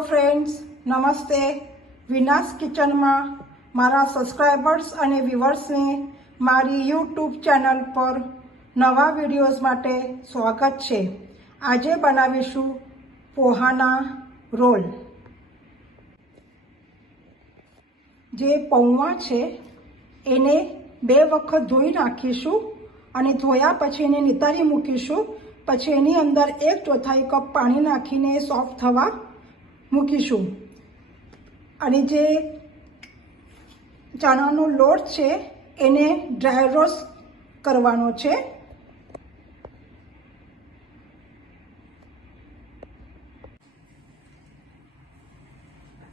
Hello friends, નમસ્તે. વિનાશ કિચનમાં મારા સબસ્ક્રાઈબર્સ અને વ્યુઅર્સને મારી યુટ્યુબ ચેનલ પર નવા વિડીયોઝ માટે સ્વાગત છે. આજે બનાવીશું પોહાના રોલ. જે પૌવા છે એને 2 વખત ધોઈ નાખીશું અને ધોયા પછી એને નિતારી મૂકીશું. પછી એની અંદર 1/4 કપ પાણી નાખીને સોફ્ટ થવા મૂકીશું. અને જે ચણાનો લોટ છે એને ડ્રાય રોસ્ટ કરવાનો છે.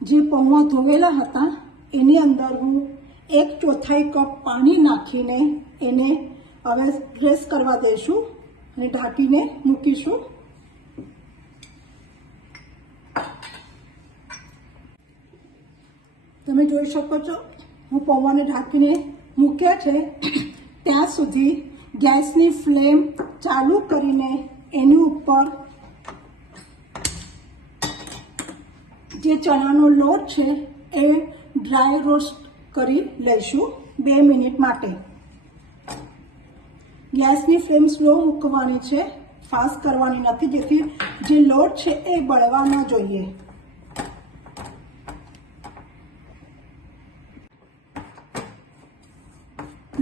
જે પૌવા ધોવેલા હતા એની અંદર હું 1/4 કપ પાણી નાખીને એને હવે રેસ્ટ કરવા દઈશું અને ઢાંકીને મૂકીશું. તમે જોઈ શકો છો હું પૌવાને ઢાંકીને મૂક્યા છે. ત્યાં સુધી ગેસની ફ્લેમ ચાલુ કરીને એની ઉપર જે ચણાનો લોટ છે એ ડ્રાય રોસ્ટ કરી લઈશું 2 મિનિટ માટે. ગેસની ફ્લેમ સ્લો મૂકવાની છે, ફાસ્ટ કરવાની નથી, જેથી જે લોટ છે એ બળવા ન જોઈએ.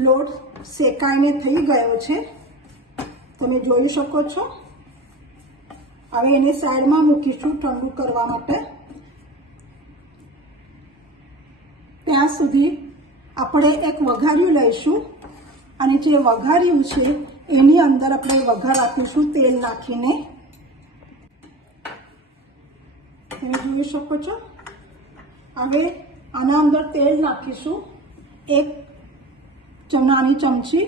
લોટ શેકાઈને થઈ ગયો છે, તમે જોઈ શકો છો. હવે એને સાઈડમાં મૂકીશું ઠંડુ કરવા માટે. ત્યાં સુધી આપણે એક વઘાર્યું લઈશું અને જે વઘાર્યું છે એની અંદર આપણે વઘાર આપીશું તેલ નાખીને. તમે જોઈ શકો છો. હવે આના અંદર તેલ નાખીશું 1 નાની ચમચી.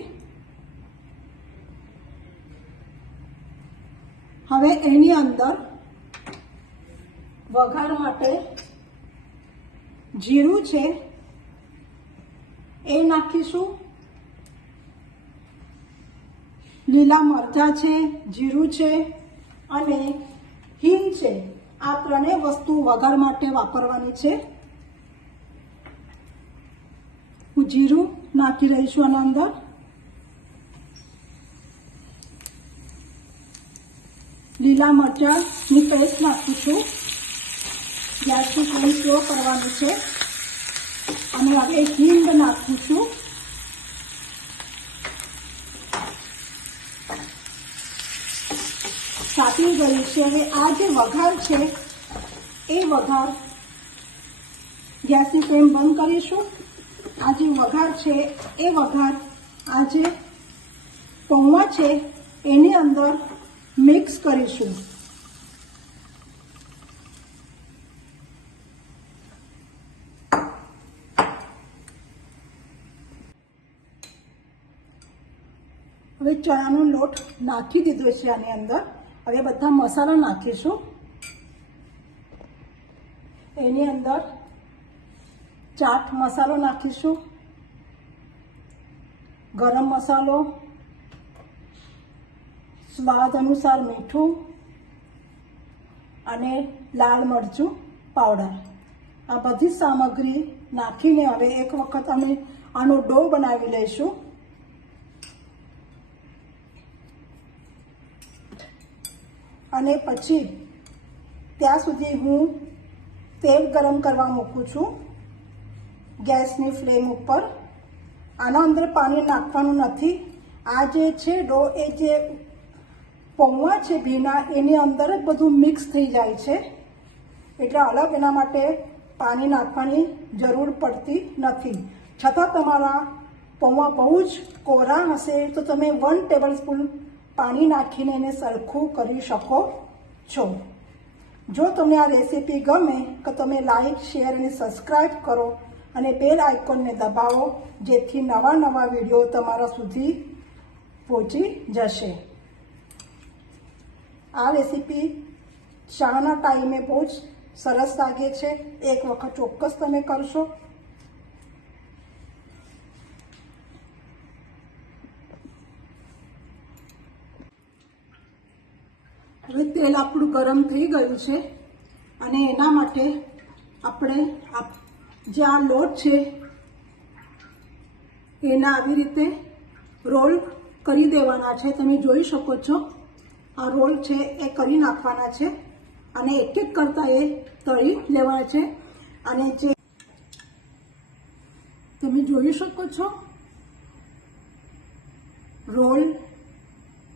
હવે એની અંદર વઘાર માટે જીરું છે એ નાખીશું. લીલા મરચાં છે, જીરું છે અને હિંગ છે. આ ત્રણેય વસ્તુ વઘાર માટે વાપરવાની છે. હું જીરું નાખી રહી છું આના અંદર. લીલા મરચાંની પેસ્ટ નાખું છું. ગેસની ફ્લેમ સ્લો કરવાની છે. અને હવે હિંગ નાખું છું. સાતળી ગયું છે. હવે આ જે વઘાર છે એ વઘાર ગેસની ફ્લેમ બંધ કરીશું. આ જે વઘાર છે એ વઘાર આ જે પૌવા છે એની અંદર મિક્સ કરીશું. હવે ચણાનો લોટ નાખી દીધો છે આની અંદર. હવે બધા મસાલા નાખીશું. એની અંદર ચાટ મસાલો નાખીશું, ગરમ મસાલો, સ્વાદ અનુસાર મીઠું અને લાલ મરચું પાવડર. આ બધી સામગ્રી નાખીને હવે એક વખત અમે આનો ડો બનાવી લઈશું. અને પછી ત્યાં સુધી હું તેલ ગરમ કરવા મૂકું છું ગેસની ફ્લેમ ઉપર. આના અંદર પાણી નાખવાનું નથી. આ જે છે ડો એ જે પૌવા છે ભીના એની અંદર જ બધું મિક્સ થઈ જાય છે, એટલે અલગ એના માટે પાણી નાખવાની જરૂર પડતી નથી. છતાં તમારા પૌવા બહુ જ કોરા હશે તો તમે 1 ટેબલસ્પૂન પાણી નાખીને એને સરખું કરી શકો છો. જો તમને આ રેસીપી ગમે તો તમે લાઈક, શેર અને સબસ્ક્રાઈબ કરો અને બેલ આઇકોનને દબાવો, જેથી નવા વિડીયો તમારા સુધી પહોંચી જશે. આ રેસીપી શાના ટાઈમે બહુ જ સરસ લાગે છે. એક વખત ચોક્કસ તમે કરશો. હવે તેલ આપણું ગરમ થઈ ગયું છે. અને એના માટે આપણે જે આ લોટ છે એના આવી રીતે રોલ કરી દેવાના છે. તમે જોઈ શકો છો આ રોલ છે એ કરી નાખવાના છે અને એક એક કરતાં એ તળી લેવાના છે. અને જે તમે જોઈ શકો છો રોલ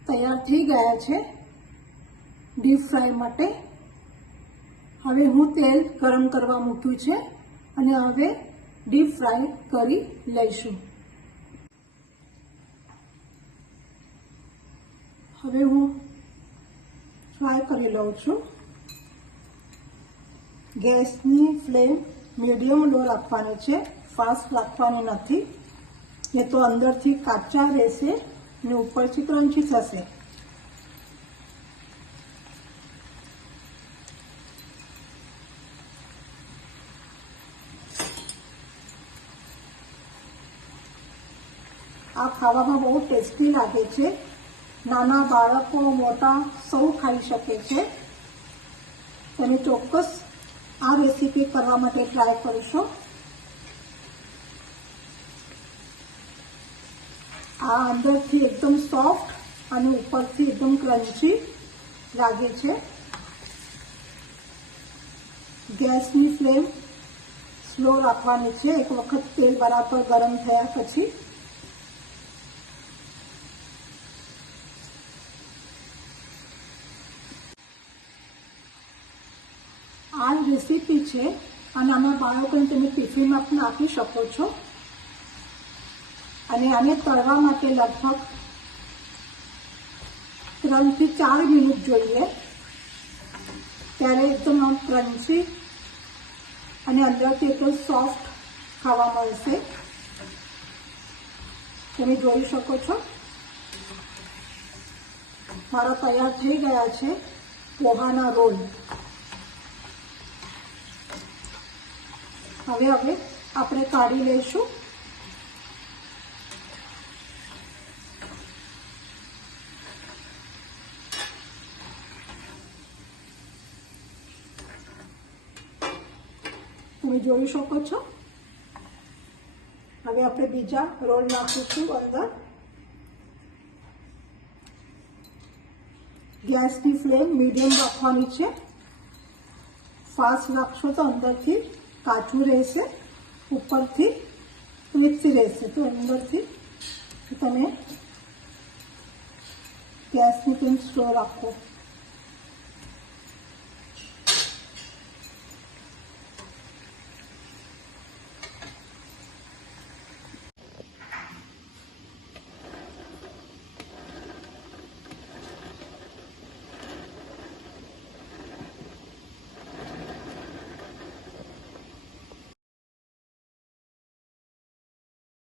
તૈયાર થઈ ગયા છે ડીપ ફ્રાય માટે. હવે હું તેલ ગરમ કરવા મૂક્યું છે અને હવે ડીપ ફ્રાય કરી લઈશું. હવે હું ફ્રાય કરી લઉં છું. ગેસની ફ્લેમ મીડિયમ લો રાખવાની છે, ફાસ્ટ રાખવાની નથી, નહીં તો અંદરથી કાચા રહેશે અને ઉપરથી ક્રન્ચી થશે. આ ખાવામાં બહુ ટેસ્ટી લાગે છે. નાના બાળકો મોટા સૌ ખાઈ શકે છે. તમે ચોક્કસ આ રેસીપી કરવા માટે ટ્રાય કરશો. આ અંદરથી એકદમ સોફ્ટ અને ઉપરથી એકદમ ક્રન્ચી લાગે છે. ગેસની ફ્લેમ સ્લો રાખવાની છે એક વખત તેલ બરાબર ગરમ થયા પછી. આ રેસીપી છે આ નાના બાળકોને તમે ટિફિનમાં પણ આપી શકો છો. અને આને તળવા માટે લગભગ 3 થી 4 મિનિટ જોઈએ, ત્યારે એકદમ ક્રન્ચી અને અંદરથી એકદમ સોફ્ટ ખાવા મળશે. તમે જોઈ શકો છો મારા તૈયાર થઈ ગયા છે પોહાના રોલ. હવે આપણે કાઢી લઈશું. તમે જોઈ શકો છો. હવે આપણે બીજા રોલ નાખીશું અંદર. ગેસની ફ્લેમ મીડિયમ રાખવાની છે. ફાસ્ટ રાખશો તો અંદરથી કાચું રહેશે, ઉપરથી ક્રિસ્પી રહેશે. તો અંદરથી તમે ગેસની ફ્લેમ સ્લો રાખો.